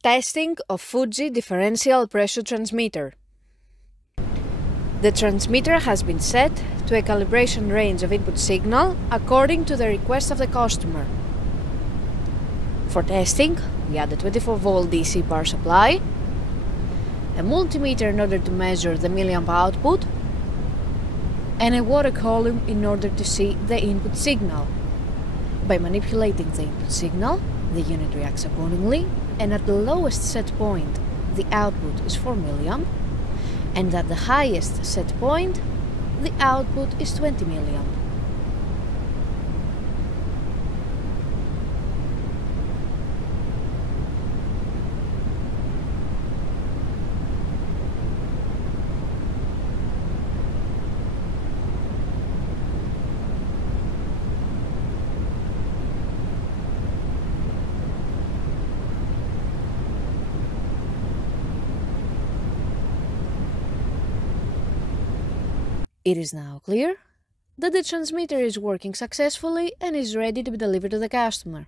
Testing of Fuji Differential Pressure Transmitter. The transmitter has been set to a calibration range of input signal according to the request of the customer. For testing, we add a 24-volt DC power supply, a multimeter in order to measure the milliamp output, and a water column in order to see the input signal. By manipulating the input signal, the unit reacts accordingly, and at the lowest set point, the output is 4 milliamp, and at the highest set point, the output is 20 milliamp. It is now clear that the transmitter is working successfully and is ready to be delivered to the customer.